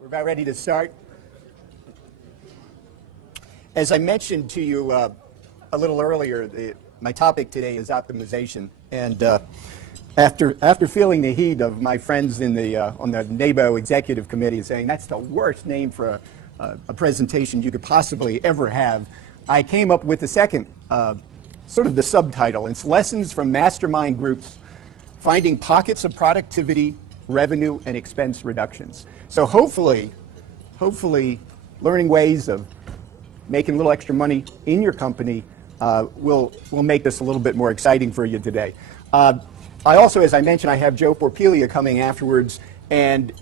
We're about ready to start. As I mentioned to you a little earlier, my topic today is optimization. And after feeling the heat of my friends on the NABO executive committee saying that's the worst name for a presentation you could possibly ever have, I came up with the second, sort of the subtitle. It's Lessons from Mastermind Groups, Finding Pockets of Productivity, Revenue, and Expense Reductions. So hopefully, learning ways of making a little extra money in your company will make this a little bit more exciting for you today. I also, as I mentioned, I have Joe Porpelia coming afterwards, and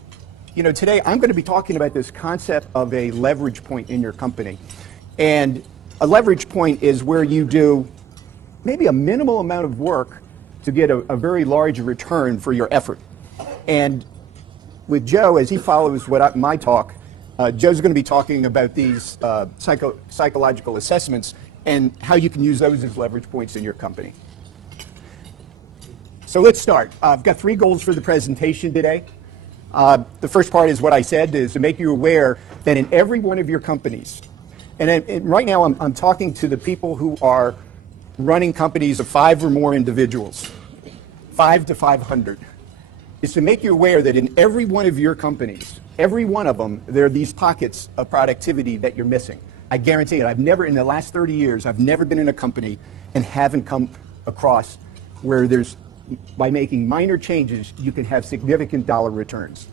today I'm going to be talking about this concept of a leverage point in your company. And a leverage point is where you do maybe a minimal amount of work to get a very large return for your effort. And with Joe, as he follows my talk, Joe's going to be talking about these psychological assessments and how you can use those as leverage points in your company. So let's start. I've got 3 goals for the presentation today. The first part is what I said, is to make you aware that in every one of your companies, and right now I'm talking to the people who are running companies of 5 or more individuals, 5 to 500, is to make you aware that in every one of your companies, every one of them, there are these pockets of productivity that you're missing. I guarantee it. I've never, in the last 30 years, I've never been in a company and haven't come across where there's, by making minor changes, you can have significant dollar returns.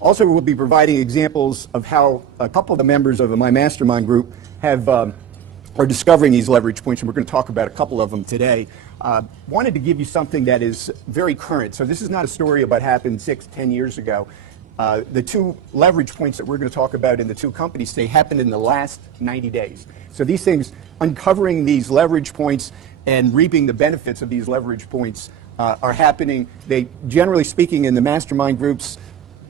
Also, we'll be providing examples of how a couple of the members of my mastermind group are discovering these leverage points, and we're going to talk about a couple of them today. Wanted to give you something that is very current. So this is not a story about happened 6-10 years ago. The 2 leverage points that we're going to talk about in the 2 companies today happened in the last 90 days. So these things, uncovering these leverage points and reaping the benefits of these leverage points are happening. They, generally speaking, in the mastermind groups,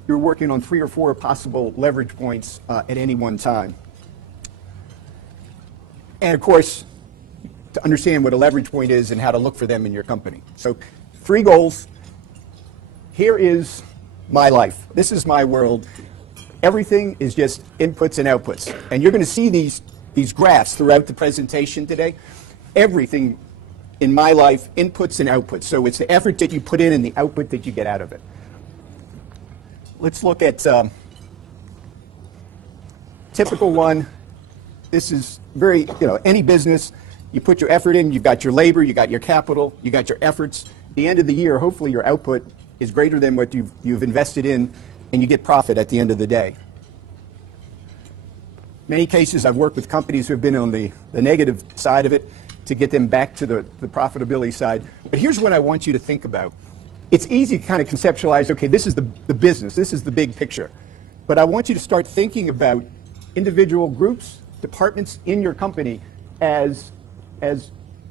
you're working on 3 or 4 possible leverage points at any one time. And of course, to understand what a leverage point is and how to look for them in your company. So 3 goals. Here is my life. This is my world. Everything is just inputs and outputs. And you're going to see these graphs throughout the presentation today. Everything in my life, inputs and outputs. So it's the effort that you put in and the output that you get out of it. Let's look at typical one. This is very, any business, you put your effort in, you've got your labor, you got your capital, you got your efforts. At the end of the year, hopefully your output is greater than what you've invested in, and you get profit at the end of the day. Many cases I've worked with companies who have been on the negative side of it to get them back to the profitability side. But here's what I want you to think about. It's easy to kind of conceptualize, okay, this is the business, this is the big picture. But I want you to start thinking about individual groups, departments in your company as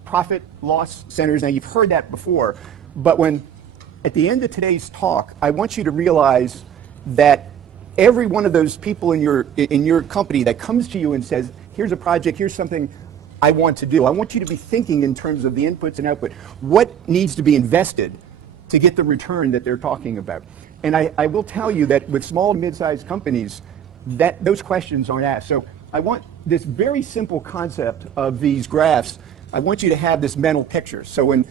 profit loss centers. Now, you've heard that before, but at the end of today's talk, I want you to realize that every one of those people in your company that comes to you and says, here's a project, here's something I want to do, I want you to be thinking in terms of the inputs and output. What needs to be invested to get the return that they're talking about? And I will tell you that with small and mid-sized companies, that those questions aren't asked. So I want this very simple concept of these graphs, I want you to have this mental picture. So when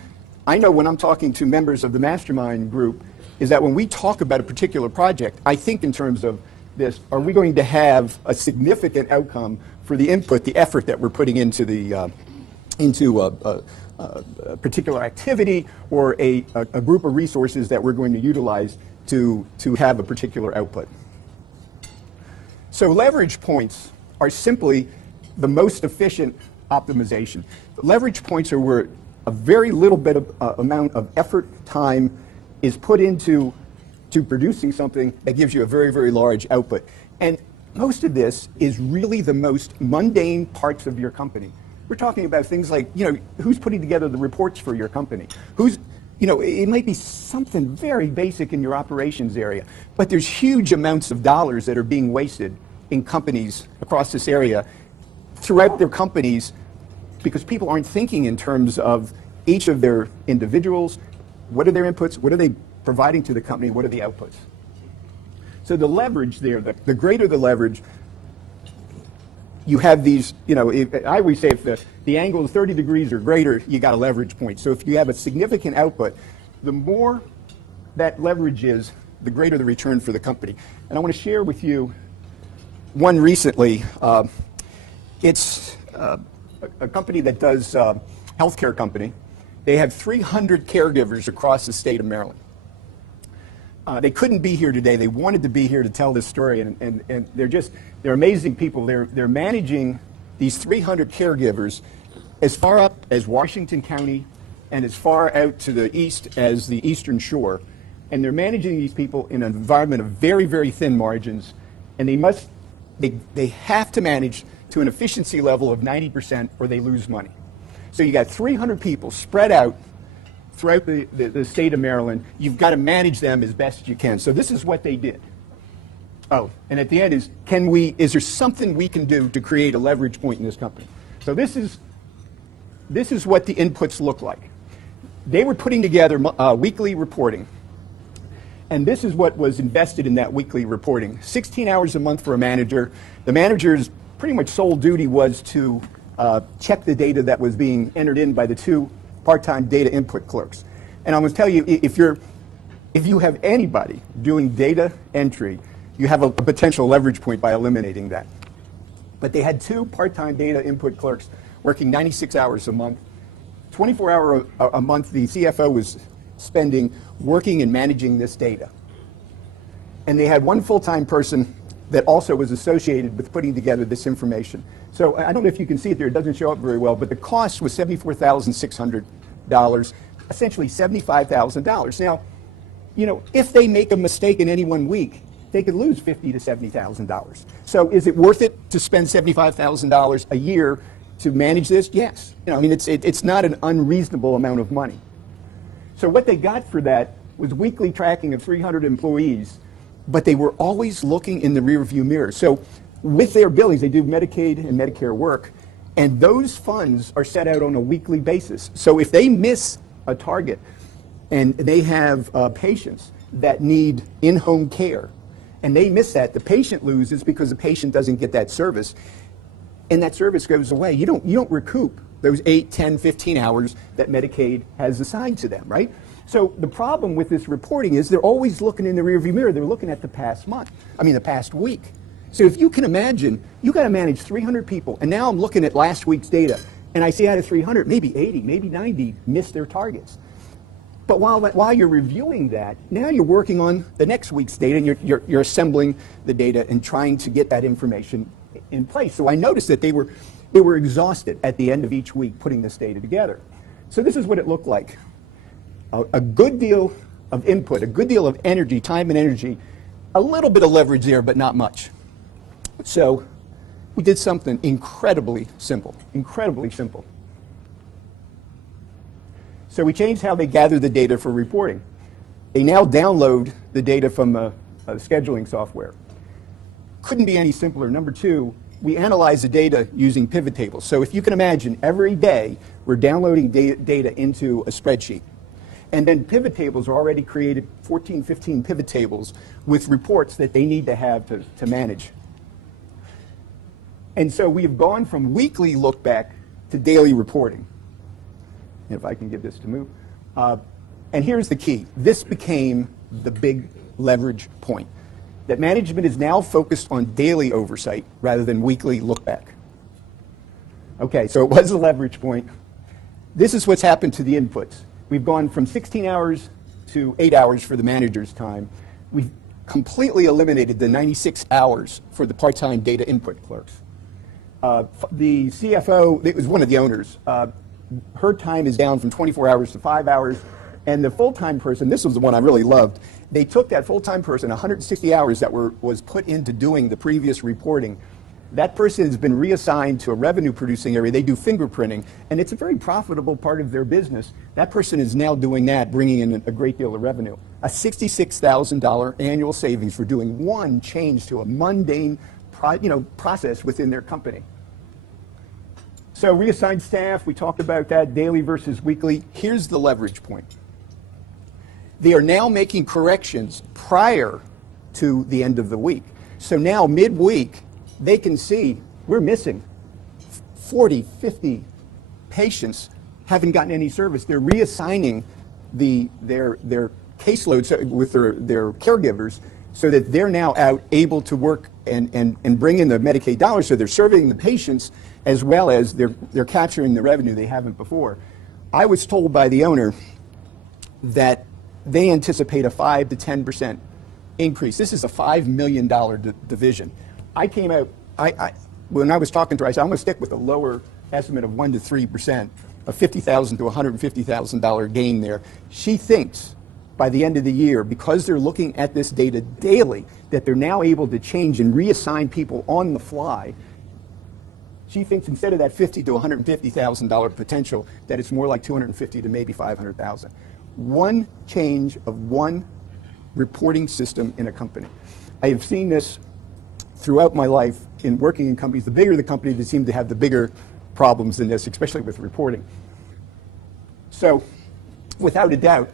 I'm talking to members of the mastermind group, is that when we talk about a particular project, I think in terms of this, are we going to have a significant outcome for the input, the effort that we're putting into a particular activity or a group of resources that we're going to utilize to have a particular output. So leverage points are simply the most efficient optimization. Leverage points are where a very little bit of amount of effort, time is put into producing something that gives you a very, very large output. And most of this is really the most mundane parts of your company. We're talking about things like, who's putting together the reports for your company? It might be something very basic in your operations area, but there's huge amounts of dollars that are being wasted in companies across this area throughout their companies because people aren't thinking in terms of each of their individuals. What are their inputs? What are they providing to the company? What are the outputs? So the leverage there, the greater the leverage, you have these, I always say if the angle is 30 degrees or greater, you got a leverage point. So if you have a significant output, the more that leverage is, the greater the return for the company. And I want to share with you one recently. It's a company that does healthcare company. They have 300 caregivers across the state of Maryland. They couldn't be here today. They wanted to be here to tell this story, and they're amazing people. They're managing these 300 caregivers as far up as Washington County and as far out to the east as the Eastern Shore. And they're managing these people in an environment of very, very thin margins, and they have to manage to an efficiency level of 90% or they lose money. So you got 300 people spread out throughout the state of Maryland. You've got to manage them as best you can. So this is what they did. Oh, and at the end is there something we can do to create a leverage point in this company? So this is what the inputs look like. They were putting together weekly reporting. And this is what was invested in that weekly reporting. 16 hours a month for a manager. The manager's pretty much sole duty was to check the data that was being entered in by the two part-time data input clerks. And I'm going to tell you, if you have anybody doing data entry, you have a potential leverage point by eliminating that. But they had two part-time data input clerks working 96 hours a month. 24 hours a month, the CFO was spending working and managing this data. And they had one full-time person that also was associated with putting together this information. So I don't know if you can see it there, it doesn't show up very well, but the cost was $74,600, essentially $75,000. Now, if they make a mistake in any one week, they could lose $50,000 to $70,000. So is it worth it to spend $75,000 a year to manage this? Yes. It's not an unreasonable amount of money. So what they got for that was weekly tracking of 300 employees, but they were always looking in the rearview mirror. So with their billings, they do Medicaid and Medicare work, and those funds are set out on a weekly basis. So if they miss a target and they have patients that need in-home care, and they miss that, the patient loses because the patient doesn't get that service, and that service goes away. You don't recoup those 8, 10, 15 hours that Medicaid has assigned to them, right? So the problem with this reporting is they're always looking in the rearview mirror. They're looking at the past week. So if you can imagine, you got to manage 300 people, and now I'm looking at last week's data, and I see out of 300, maybe 80, maybe 90 missed their targets. But while you're reviewing that, now you're working on the next week's data, and you're assembling the data and trying to get that information in place. So I noticed that they were exhausted at the end of each week putting this data together. So this is what it looked like. A good deal of input, a good deal of energy, time and energy, a little bit of leverage there, but not much. So we did something incredibly simple, incredibly simple. So we changed how they gather the data for reporting. They now download the data from a scheduling software. Couldn't be any simpler. Number two, we analyze the data using pivot tables. So if you can imagine, every day we're downloading data into a spreadsheet. And then pivot tables are already created, 14, 15 pivot tables with reports that they need to have to manage. And so we have gone from weekly look back to daily reporting. If I can get this to move. And here's the key. This became the big leverage point. That management is now focused on daily oversight rather than weekly look back. Okay, so it was a leverage point. This is what's happened to the inputs. We've gone from 16 hours to 8 hours for the manager's time. We've completely eliminated the 96 hours for the part-time data input clerks. The CFO, it was one of the owners, her time is down from 24 hours to 5 hours. And the full-time person, this was the one I really loved, they took that full-time person, 160 hours that was put into doing the previous reporting. That person has been reassigned to a revenue-producing area. They do fingerprinting, and it's a very profitable part of their business. That person is now doing that, bringing in a great deal of revenue. A $66,000 annual savings for doing one change to a mundane process within their company. So reassigned staff, we talked about that, daily versus weekly. Here's the leverage point. They are now making corrections prior to the end of the week. So now midweek, they can see we're missing 40, 50 patients haven't gotten any service. They're reassigning their caseloads with their caregivers so that they're now out able to work and bring in the Medicaid dollars, so they're serving the patients as well as they're capturing the revenue they haven't before. I was told by the owner that they anticipate a 5 to 10% increase. This is a $5 million division. I came out, when I was talking to her, I said, I'm going to stick with a lower estimate of 1 to 3%, a $50,000 to $150,000 gain there. She thinks by the end of the year, because they're looking at this data daily, that they're now able to change and reassign people on the fly. She thinks instead of that $50,000 to $150,000 potential, that it's more like $250,000 to maybe $500,000. One change of one reporting system in a company. I have seen this throughout my life in working in companies. The bigger the company, they seem to have the bigger problems in this, especially with reporting. So, without a doubt,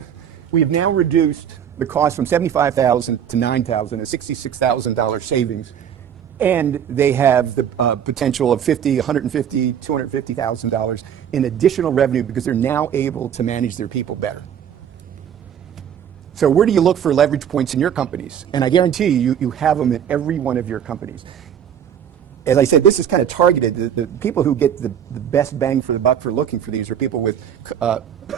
we have now reduced the cost from $75,000 to $9,000, a $66,000 savings, and they have the potential of $50,000, $150,000, $250,000 in additional revenue because they're now able to manage their people better. So where do you look for leverage points in your companies? And I guarantee you have them in every one of your companies. As I said, this is kind of targeted. The people who get the best bang for the buck for looking for these are people with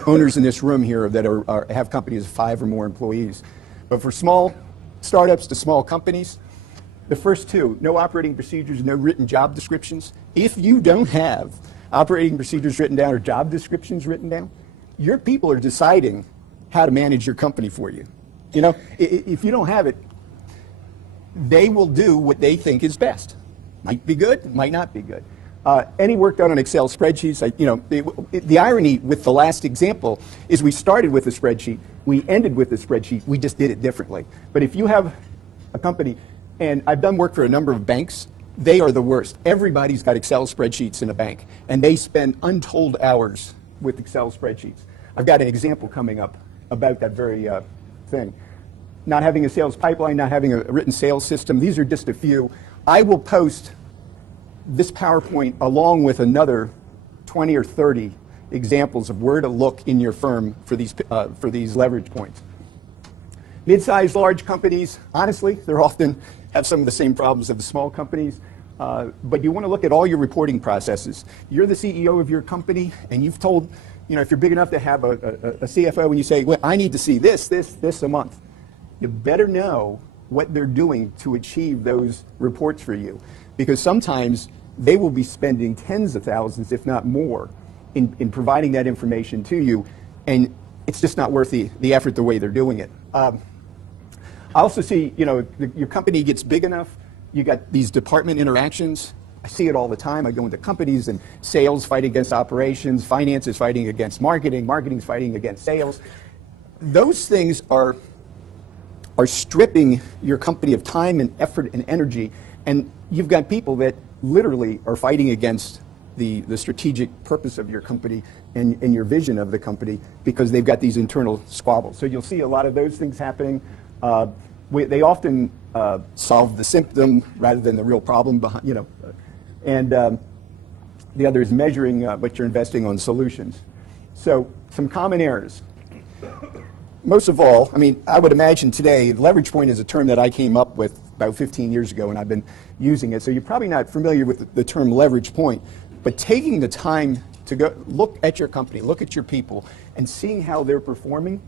owners in this room here that have companies of 5 or more employees. But for small startups to small companies, the first two, no operating procedures, no written job descriptions. If you don't have operating procedures written down or job descriptions written down, your people are deciding how to manage your company for you. You know, if you don't have it, they will do what they think is best. Might be good, might not be good. Any work done on Excel spreadsheets, the irony with the last example is we started with a spreadsheet, we ended with a spreadsheet, we just did it differently. But if you have a company, and I've done work for a number of banks, they are the worst. Everybody's got Excel spreadsheets in a bank, and they spend untold hours with Excel spreadsheets. I've got an example coming up about that very thing. Not having a sales pipeline, not having a written sales system, these are just a few. I will post this PowerPoint along with another 20 or 30 examples of where to look in your firm for these leverage points. Mid-sized, large companies, honestly, they're often have some of the same problems of the small companies, but you want to look at all your reporting processes. You're the CEO of your company, and you've told, if you're big enough to have a CFO, and you say, well, I need to see this a month, you better know what they're doing to achieve those reports for you. Because sometimes they will be spending tens of thousands, if not more, in providing that information to you, and it's just not worth the effort the way they're doing it. I also see, your company gets big enough, you got these department interactions. I see it all the time. I go into companies and sales fighting against operations, finance is fighting against marketing, marketing's fighting against sales. Those things are stripping your company of time and effort and energy, and you've got people that literally are fighting against the strategic purpose of your company and your vision of the company because they've got these internal squabbles. So you'll see a lot of those things happening. They often solve the symptom rather than the real problem behind, and the other is measuring what you're investing on solutions. So some common errors. Most of all, I would imagine today, leverage point is a term that I came up with about 15 years ago, and I've been using it. So you're probably not familiar with the term leverage point, but taking the time to go look at your company, look at your people, and seeing how they're performing,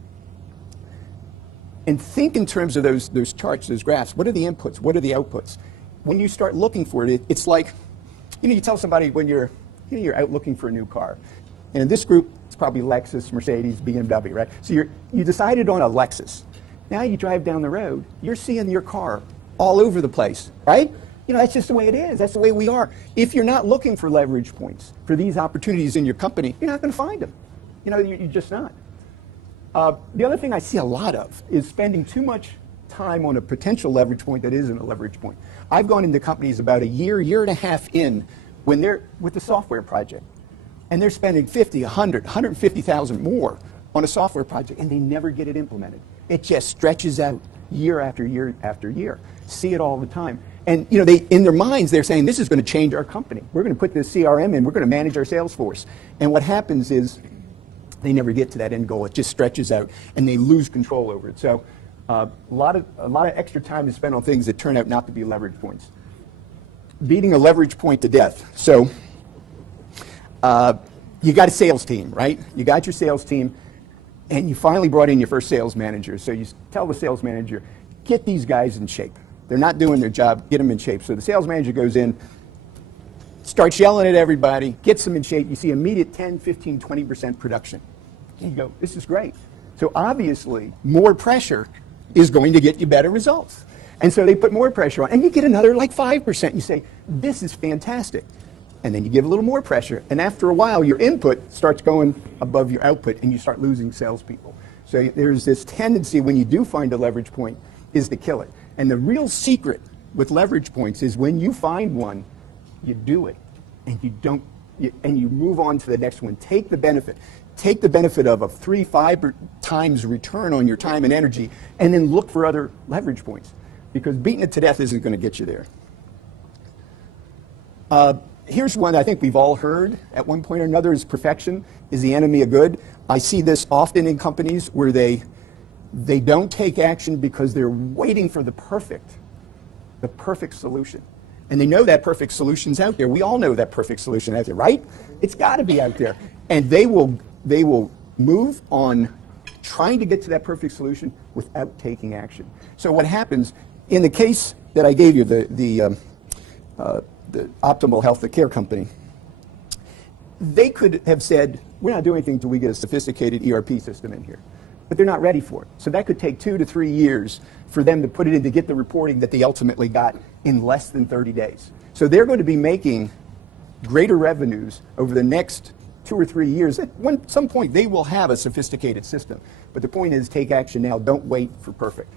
and think in terms of those charts, those graphs. What are the inputs? What are the outputs? When you start looking for it, it's like, you tell somebody when you're out looking for a new car. And in this group, it's probably Lexus, Mercedes, BMW, right? So you decided on a Lexus. Now you drive down the road, you're seeing your car all over the place, right? That's just the way it is. That's the way we are. If you're not looking for leverage points, for these opportunities in your company, you're not going to find them. You're just not. The other thing I see a lot of is spending too much time on a potential leverage point that isn't a leverage point. I've gone into companies about a year and a half in when they're with a software project, and they're spending 50, 100, 150,000 more on a software project, and they never get it implemented. It just stretches out year after year after year. See it all the time. And you know, they, in their minds, they're saying, this is going to change our company. We're going to put this CRM in. We're going to manage our sales force. And what happens is they never get to that end goal. It just stretches out, and they lose control over it. So a lot of extra time is spent on things that turn out not to be leverage points. Beating a leverage point to death. So you got a sales team, right? You got your sales team, and you finally brought in your first sales manager. So you tell the sales manager, get these guys in shape. They're not doing their job, get them in shape. So the sales manager goes in, starts yelling at everybody, gets them in shape. You see immediate 10, 15, 20% production. And you go, this is great. So obviously, more pressure is going to get you better results. And so they put more pressure on, and you get another like 5%. You say, this is fantastic. And then you give a little more pressure, and after a while, your input starts going above your output, and you start losing salespeople. So there's this tendency when you do find a leverage point is to kill it. And the real secret with leverage points is when you find one, you do it, and you move on to the next one. Take the benefit. Take the benefit of a 3-5 times return on your time and energy, and then look for other leverage points, because beating it to death isn't going to get you there. Here's one I think we've all heard at one point or another: is perfection is the enemy of good. I see this often in companies where they don't take action because they're waiting for the perfect solution. And they know that perfect solution's out there. We all know that perfect solution out there, right? It's got to be out there. And they will move on trying to get to that perfect solution without taking action. So what happens, in the case that I gave you, the Optimal Health, the care company, they could have said, we're not doing anything until we get a sophisticated ERP system in here. But they're not ready for it. So that could take 2 to 3 years for them to put it in to get the reporting that they ultimately got in less than 30 days. So they're going to be making greater revenues over the next 2 or 3 years. At some point, they will have a sophisticated system. But the point is, take action now. Don't wait for perfect.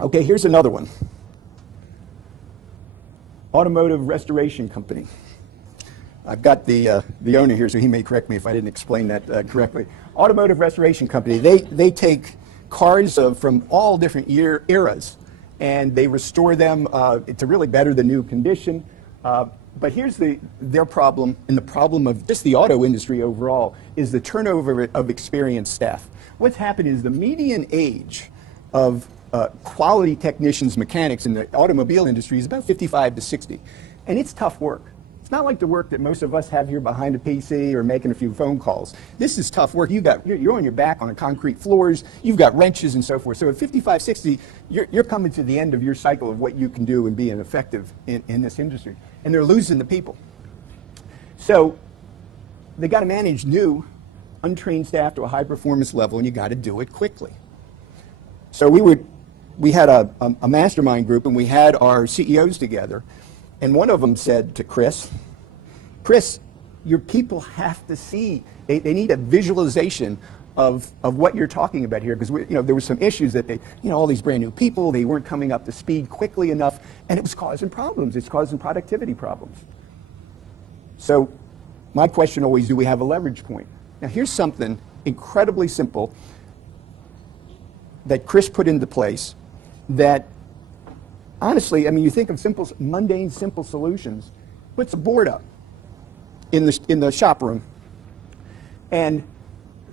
Okay, here's another one. Automotive restoration company. I've got the owner here, so he may correct me if I didn't explain that correctly. Automotive restoration company, they take cars from all different eras, and they restore them to really better the new condition. But here's their problem, and the problem of just the auto industry overall, is the turnover of experienced staff. What's happened is the median age of quality technicians, mechanics in the automobile industry is about 55 to 60. And it's tough work. It's not like the work that most of us have here behind a PC or making a few phone calls. This is tough work. You're on your back on concrete floors. You've got wrenches and so forth. So at 55, 60, you're coming to the end of your cycle of what you can do and be effective in this industry. And they're losing the people. So they got to manage new, untrained staff to a high performance level, and you got to do it quickly. So we had a mastermind group, and we had our CEOs together. And one of them said to Chris, your people have to see. They need a visualization of what you're talking about here, because there were some issues that all these brand new people, they weren't coming up to speed quickly enough, and it was causing problems. It's causing productivity problems. So my question always, do we have a leverage point? Now here's something incredibly simple that Chris put into place that, honestly, I mean, you think of mundane, simple solutions. Puts a board up in the shop room, and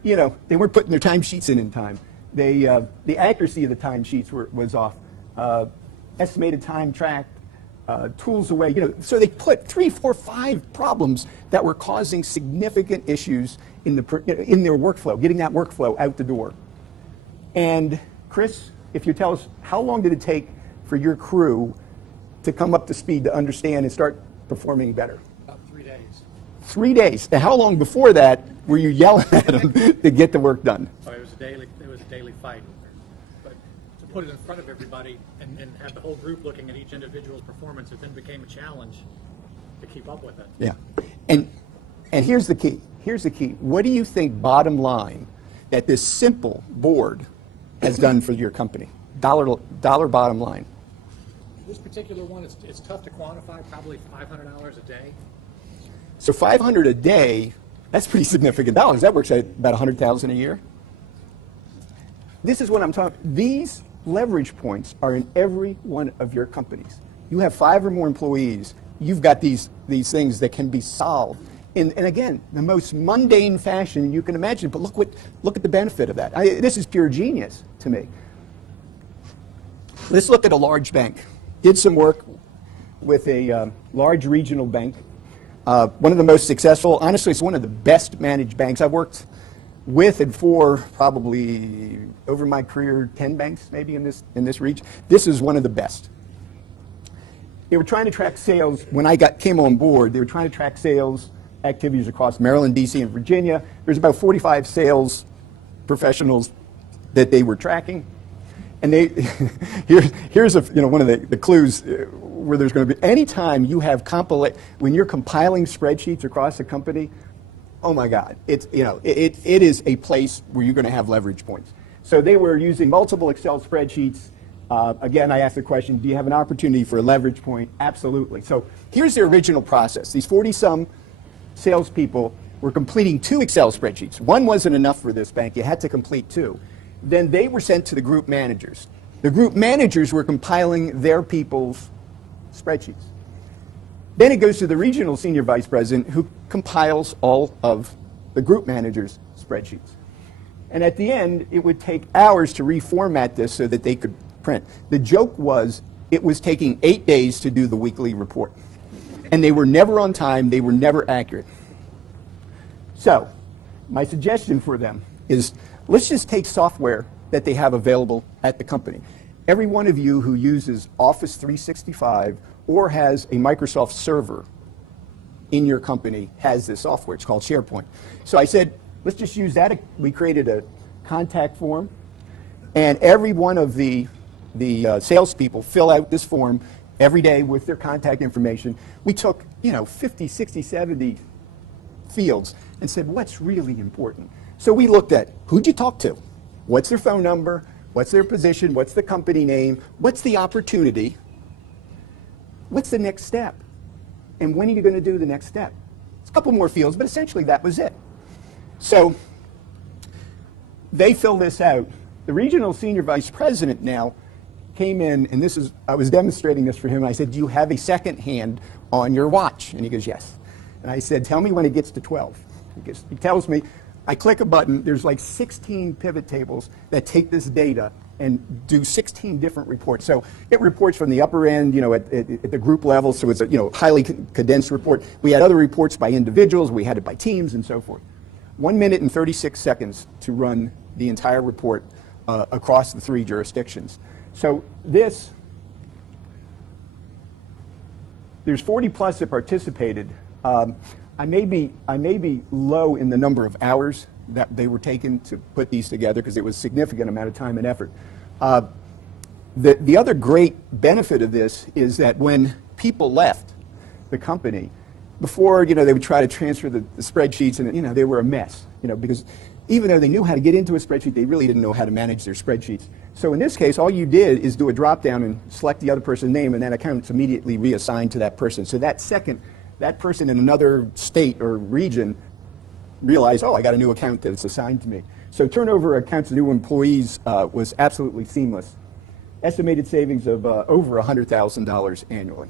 they weren't putting their timesheets in time. The accuracy of the timesheets was off. Estimated time tracked, tools away. So they put 3, 4, 5 problems that were causing significant issues in their workflow, getting that workflow out the door. And Chris, if you tell us, how long did it take for your crew to come up to speed to understand and start performing better? About 3 days. 3 days. And how long before that were you yelling at them to get the work done? Oh, it was a daily fight. But to put it in front of everybody and have the whole group looking at each individual's performance, it then became a challenge to keep up with it. Yeah. And here's the key. Here's the key. What do you think, bottom line, that this simple board has done for your company? Dollar bottom line. This particular one, it's tough to quantify, probably $500 a day. So $500 a day, that's pretty significant dollars. That works out about $100,000 a year. This is what I'm talking. These leverage points are in every one of your companies. You have 5 or more employees. You've got these things that can be solved in, and again, the most mundane fashion you can imagine. But look at the benefit of that. This is pure genius to me. Let's look at a large bank. Did some work with a large regional bank. One of the most successful. Honestly, it's one of the best managed banks I've worked with and for probably over my career 10 banks maybe in this region. This is one of the best. They were trying to track sales when I came on board. They were trying to track sales activities across Maryland, DC, and Virginia. There's about 45 sales professionals that they were tracking. And here's one of the clues where there's going to be anytime you have when you're compiling spreadsheets across a company. Oh my God, it is a place where you're going to have leverage points. So they were using multiple Excel spreadsheets. Again, I asked the question, do you have an opportunity for a leverage point? Absolutely. So here's the original process. These 40-some salespeople were completing 2 Excel spreadsheets. One wasn't enough for this bank. You had to complete 2. Then they were sent to the group managers. The group managers were compiling their people's spreadsheets. Then it goes to the regional senior vice president who compiles all of the group managers' spreadsheets. And at the end, it would take hours to reformat this so that they could print. The joke was it was taking 8 days to do the weekly report. And they were never on time, they were never accurate. So, my suggestion for them is let's just take software that they have available at the company. Every one of you who uses Office 365 or has a Microsoft server in your company has this software. It's called SharePoint. So I said, let's just use that. We created a contact form, and every one of the salespeople fill out this form every day with their contact information. We took 50, 60, 70 fields and said, what's really important? So we looked at who'd you talk to? What's their phone number? What's their position? What's the company name? What's the opportunity? What's the next step? And when are you going to do the next step? It's a couple more fields, but essentially that was it. So they fill this out. The regional senior vice president now came in, and I was demonstrating this for him, and I said, do you have a second hand on your watch? And he goes, yes. And I said, tell me when it gets to 12. He tells me, I click a button, there's like 16 pivot tables that take this data and do 16 different reports. So it reports from the upper end, at the group level, so it's a highly condensed report. We had other reports by individuals, we had it by teams, and so forth. 1 minute and 36 seconds to run the entire report across the 3 jurisdictions. So there's 40 plus that participated. I may be low in the number of hours that they were taken to put these together because it was a significant amount of time and effort. The other great benefit of this is that when people left the company, before they would try to transfer the spreadsheets, and they were a mess, because even though they knew how to get into a spreadsheet, they really didn't know how to manage their spreadsheets. So in this case, all you did is do a drop down and select the other person's name, and that account's immediately reassigned to that person. So that person in another state or region realized, oh, I got a new account that's assigned to me. So turnover accounts of new employees was absolutely seamless. Estimated savings of over $100,000 annually.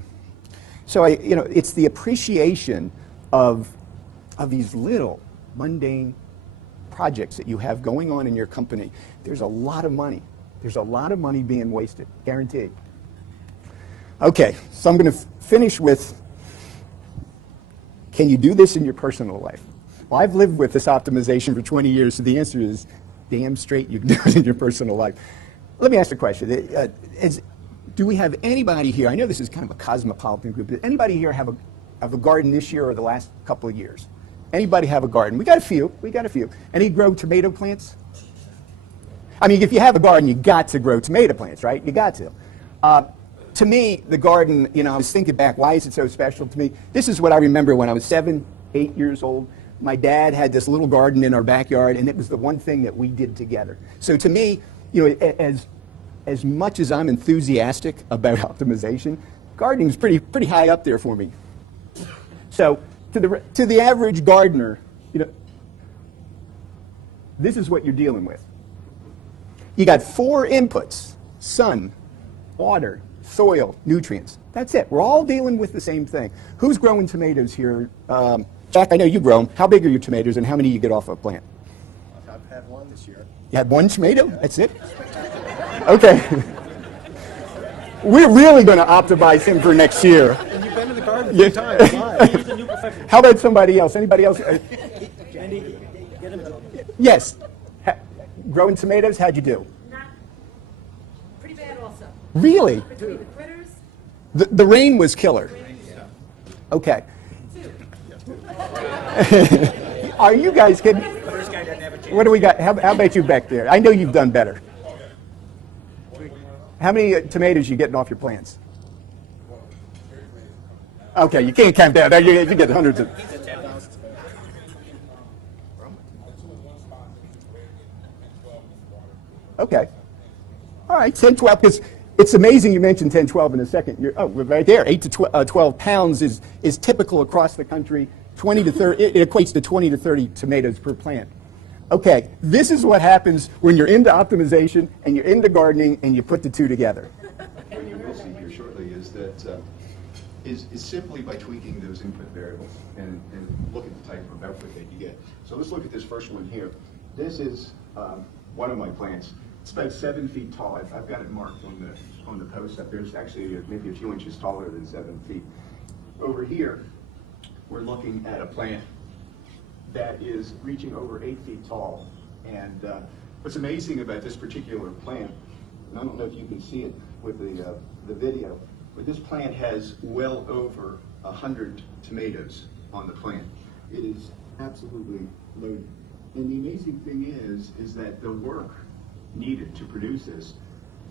So it's the appreciation of these little mundane projects that you have going on in your company. There's a lot of money. There's a lot of money being wasted, guaranteed. Okay, so I'm going to finish with, can you do this in your personal life? Well, I've lived with this optimization for 20 years, so the answer is damn straight you can do it in your personal life. Let me ask a question. Do we have anybody here, I know this is kind of a cosmopolitan group, but anybody here have a garden this year or the last couple of years? Anybody have a garden? We got a few. Any grow tomato plants? I mean, if you have a garden, you got to grow tomato plants, right? You got to. To me, the garden, I was thinking back, why is it so special to me? This is what I remember when I was 7, 8 years old. My dad had this little garden in our backyard, and it was the one thing that we did together. So to me, as much as I'm enthusiastic about optimization, gardening is pretty high up there for me. So to the average gardener, this is what you're dealing with. You got 4 inputs: sun, water, soil, nutrients. That's it. We're all dealing with the same thing. Who's growing tomatoes here? Jack, I know you grow them. How big are your tomatoes, and how many you get off a plant? I've had one this year. You had 1 tomato? That's it? Okay. We're really going to optimize him for next year. And you've been in the garden a few times. Why? He's a new professional. How about somebody else? Anybody else? Andy, get him. Yes. Growing tomatoes, how'd you do? Not pretty bad also. Really? Between the critters, The rain was killer. Okay. Are you guys kidding? First guy doesn't have a chance. What do we got? How about you back there? I know you've done better. How many tomatoes you getting off your plants? Okay, you can't count that. You get hundreds of. Okay. All right, 10, 12, because it's amazing you mentioned 10, 12 in a second. We're right there. 8 to 12 pounds is typical across the country. 20 to 30, it equates to 20 to 30 tomatoes per plant. Okay, this is what happens when you're into optimization and you're into gardening and you put the two together. What you will see here shortly is that is simply by tweaking those input variables and look at the type of output that you get. So let's look at this first one here. This is one of my plants. It's about 7 feet tall. I've got it marked on the post up there. It's actually maybe a few inches taller than 7 feet. Over here, we're looking at a plant that is reaching over 8 feet tall. And what's amazing about this particular plant, and I don't know if you can see it with the video, but this plant has well over 100 tomatoes on the plant. It is absolutely loaded. And the amazing thing is that the work needed to produce this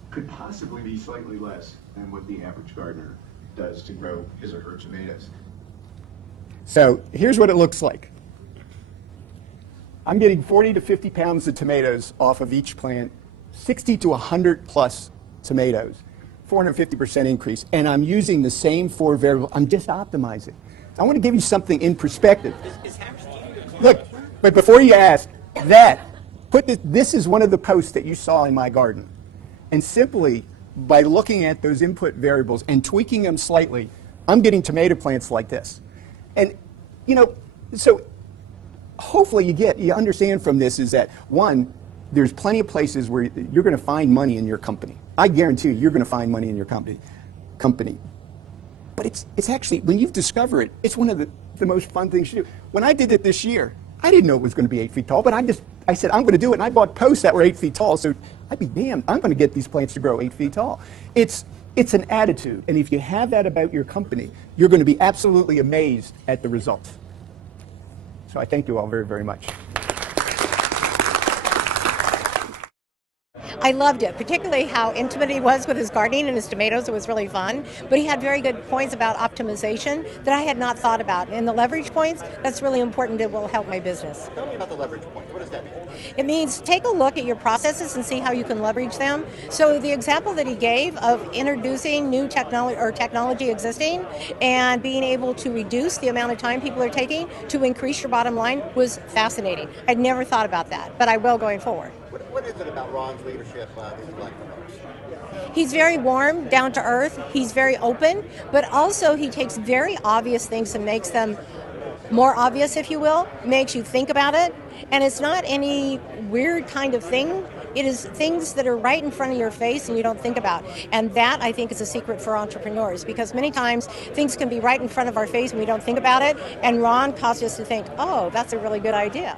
could possibly be slightly less than what the average gardener does to grow his or her tomatoes. So here's what it looks like. I'm getting 40 to 50 pounds of tomatoes off of each plant, 60 to 100 plus tomatoes, 450% increase, and I'm using the same 4 variables. I'm just optimizing. I want to give you something in perspective. Look, but before you ask, this is one of the posts that you saw in my garden. And simply by looking at those input variables and tweaking them slightly, I'm getting tomato plants like this. And, so hopefully you understand from this is that, one, there's plenty of places where you're going to find money in your company. I guarantee you're going to find money in your company. But it's actually, when you discover it, it's one of the most fun things to do. When I did it this year, I didn't know it was going to be 8 feet tall, but I said, I'm going to do it, and I bought posts that were 8 feet tall, so I'd be damned, I'm going to get these plants to grow 8 feet tall. It's an attitude, and if you have that about your company, you're going to be absolutely amazed at the results. So I thank you all very, very much. I loved it, particularly how intimate he was with his gardening and his tomatoes. It was really fun. But he had very good points about optimization that I had not thought about. And the leverage points, that's really important. It will help my business. Tell me about the leverage points. What does that mean? It means take a look at your processes and see how you can leverage them. So the example that he gave of introducing new technology or technology existing and being able to reduce the amount of time people are taking to increase your bottom line was fascinating. I'd never thought about that, but I will going forward. What is it about Ron's leadership that you like the most? He's very warm, down to earth. He's very open, but also he takes very obvious things and makes them more obvious, if you will, makes you think about it. And it's not any weird kind of thing. It is things that are right in front of your face and you don't think about. And that, I think, is a secret for entrepreneurs, because many times things can be right in front of our face and we don't think about it. And Ron caused us to think, oh, that's a really good idea.